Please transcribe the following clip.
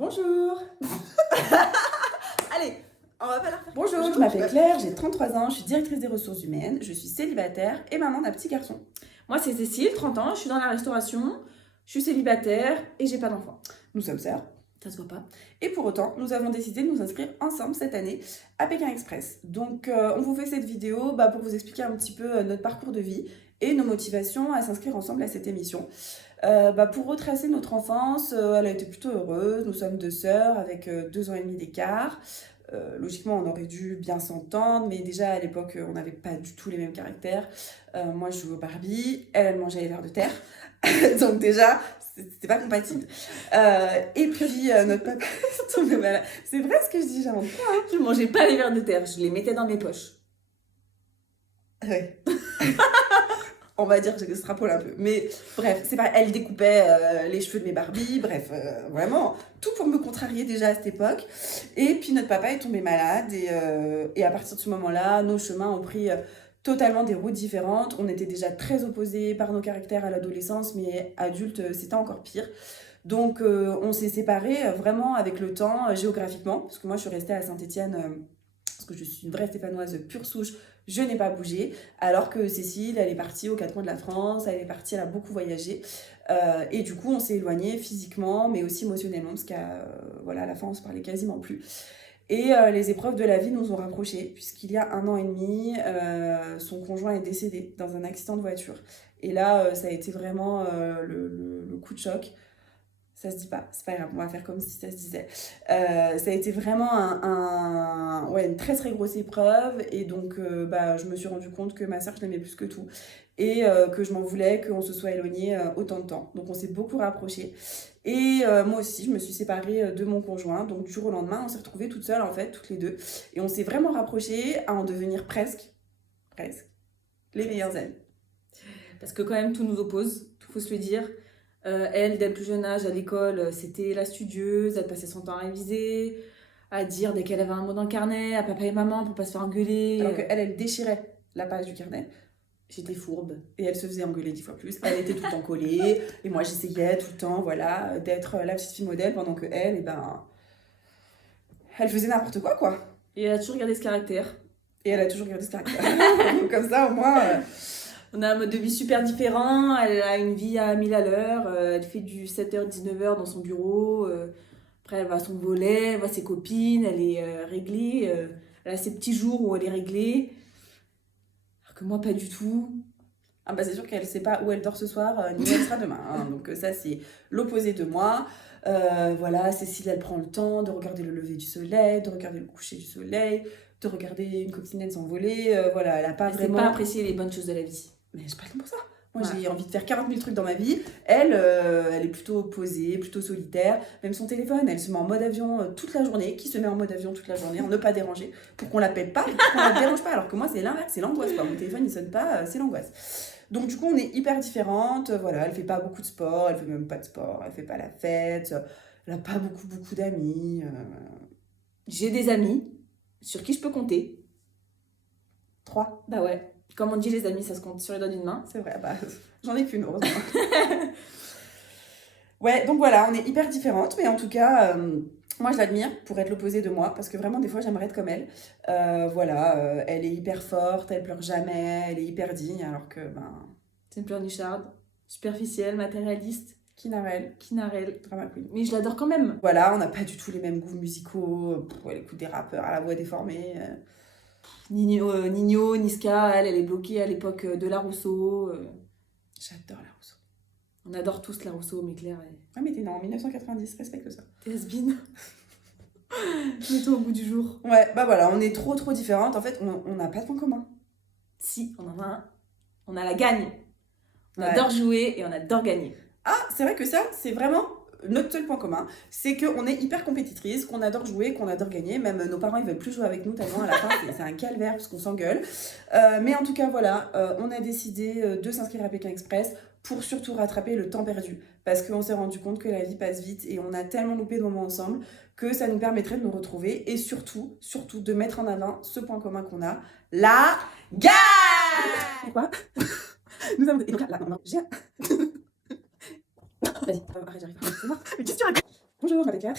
Bonjour. Allez, on va pas la refaire. Bonjour, je m'appelle Claire, j'ai 33 ans, je suis directrice des ressources humaines, je suis célibataire et maman d'un petit garçon. Moi, c'est Cécile, 30 ans, je suis dans la restauration, je suis célibataire et j'ai pas d'enfant. Nous sommes sœurs. Ça se voit pas. Et pour autant, nous avons décidé de nous inscrire ensemble cette année à Pékin Express. Donc, on vous fait cette vidéo pour vous expliquer un petit peu notre parcours de vie et nos motivations à s'inscrire ensemble à cette émission. Pour retracer notre enfance, elle a été plutôt heureuse. Nous sommes deux sœurs avec 2 ans et demi d'écart. Logiquement, on aurait dû bien s'entendre, mais déjà à l'époque, on n'avait pas du tout les mêmes caractères. Moi, je jouais au Barbie, elle mangeait les vers de terre. Donc déjà, c'était pas compatible. Et puis, notre papa est tombé malade. C'est vrai ce que je dis, j'invente pas. Je mangeais pas les vers de terre, je les mettais dans mes poches. Ouais. On va dire que j'extrapole un peu. Mais bref, c'est pas. Elle découpait les cheveux de mes Barbies. Bref, vraiment, tout pour me contrarier déjà à cette époque. Et puis notre papa est tombé malade. Et à partir de ce moment-là, nos chemins ont pris totalement des routes différentes. On était déjà très opposés par nos caractères à l'adolescence, mais adulte, c'était encore pire. Donc, on s'est séparés vraiment avec le temps, géographiquement. Parce que moi, je suis restée à Saint-Étienne. Parce que je suis une vraie stéphanoise pure souche, je n'ai pas bougé, alors que Cécile, elle est partie aux 4 coins de la France, elle a beaucoup voyagé, et du coup on s'est éloignés physiquement, mais aussi émotionnellement, parce qu'à la fin on se parlait quasiment plus. Et les épreuves de la vie nous ont rapprochés, puisqu'il y a 1 an et demi, son conjoint est décédé dans un accident de voiture. Et là, ça a été vraiment le coup de choc. Ça se dit pas, c'est pas grave, on va faire comme si ça se disait. Ça a été vraiment une très très grosse épreuve, et donc je me suis rendu compte que ma soeur, je l'aimais plus que tout, et que je m'en voulais qu'on se soit éloignés autant de temps. Donc on s'est beaucoup rapprochés, et moi aussi je me suis séparée de mon conjoint, donc du jour au lendemain on s'est retrouvées toutes seules en fait, toutes les deux, et on s'est vraiment rapprochées à en devenir presque les meilleures amies. Parce que quand même tout nous oppose, tout faut se le dire. Elle, dès le plus jeune âge à l'école, c'était la studieuse, elle passait son temps à réviser, à dire dès qu'elle avait un mot dans le carnet à papa et maman pour pas se faire engueuler. Alors qu'elle, elle déchirait la page du carnet. J'étais fourbe. Et elle se faisait engueuler 10 fois plus. Elle était tout le temps collée. Et moi, j'essayais tout le temps, d'être la petite fille modèle, pendant que elle, elle faisait n'importe quoi. Et elle a toujours gardé ce caractère. Donc, comme ça, au moins... On a un mode de vie super différent, elle a une vie à 1000 à l'heure, elle fait du 7h, 19h dans son bureau, après elle va à son volet, elle voit ses copines, elle est réglée, elle a ses petits jours où elle est réglée, alors que moi pas du tout. C'est sûr qu'elle sait pas où elle dort ce soir, ni où elle sera demain, hein. Donc ça c'est l'opposé de moi. Cécile, elle prend le temps de regarder le lever du soleil, de regarder le coucher du soleil, de regarder une coccinelle s'envoler, elle a pas vraiment... Elle sait pas apprécier les bonnes choses de la vie. Mais j'ai pas le temps pour ça. Moi, j'ai envie de faire 40 000 trucs dans ma vie. Elle est plutôt posée, plutôt solitaire. Même son téléphone, elle se met en mode avion toute la journée. Qui se met en mode avion toute la journée, en ne pas déranger, pour qu'on l'appelle pas, pour qu'on la dérange pas. Alors que moi, c'est l'inverse, c'est l'angoisse, quoi. Mon téléphone, il sonne pas, c'est l'angoisse. Donc, du coup, on est hyper différentes. Elle fait pas beaucoup de sport, elle fait même pas de sport, elle fait pas la fête, elle a pas beaucoup d'amis. J'ai des amis sur qui je peux compter. 3. Bah ouais. Comme on dit, les amis, ça se compte sur les doigts d'une main. C'est vrai, j'en ai qu'une, heureusement. Ouais, donc voilà, on est hyper différentes, mais en tout cas, moi je l'admire pour être l'opposé de moi, parce que vraiment, des fois, j'aimerais être comme elle. Elle est hyper forte, elle pleure jamais, elle est hyper digne, alors que, c'est une pleurnicharde, superficielle, matérialiste. Kinarelle, drama queen. Mais je l'adore quand même. Voilà, on n'a pas du tout les mêmes goûts musicaux, elle écoute des rappeurs à la voix déformée. Nino, Niska, elle est bloquée à l'époque de La Rousseau. J'adore La Rousseau. On adore tous La Rousseau, mais Claire... Ouais, mais t'es née en 1990, respecte ça. T'es has-been. Mets-toi au goût du jour. Ouais, on est trop différentes. En fait, on n'a pas de point commun. Si, on en a un. On a la gagne. On adore jouer et on adore gagner. Ah, c'est vrai que ça, c'est vraiment... notre seul point commun, c'est qu'on est hyper compétitrices, qu'on adore jouer, qu'on adore gagner. Même nos parents, ils veulent plus jouer avec nous tellement à la fin, c'est un calvaire parce qu'on s'engueule. Mais en tout cas, on a décidé de s'inscrire à Pékin Express pour surtout rattraper le temps perdu. Parce qu'on s'est rendu compte que la vie passe vite et on a tellement loupé de moments ensemble que ça nous permettrait de nous retrouver et surtout de mettre en avant ce point commun qu'on a, la gagne. Quoi? Nous avons... Et donc là, non, j'ai... Vas-y, arrête, j'arrive pas. C'est mort. Mais qu'est-ce que tu racontes? Bonjour, Rebecca.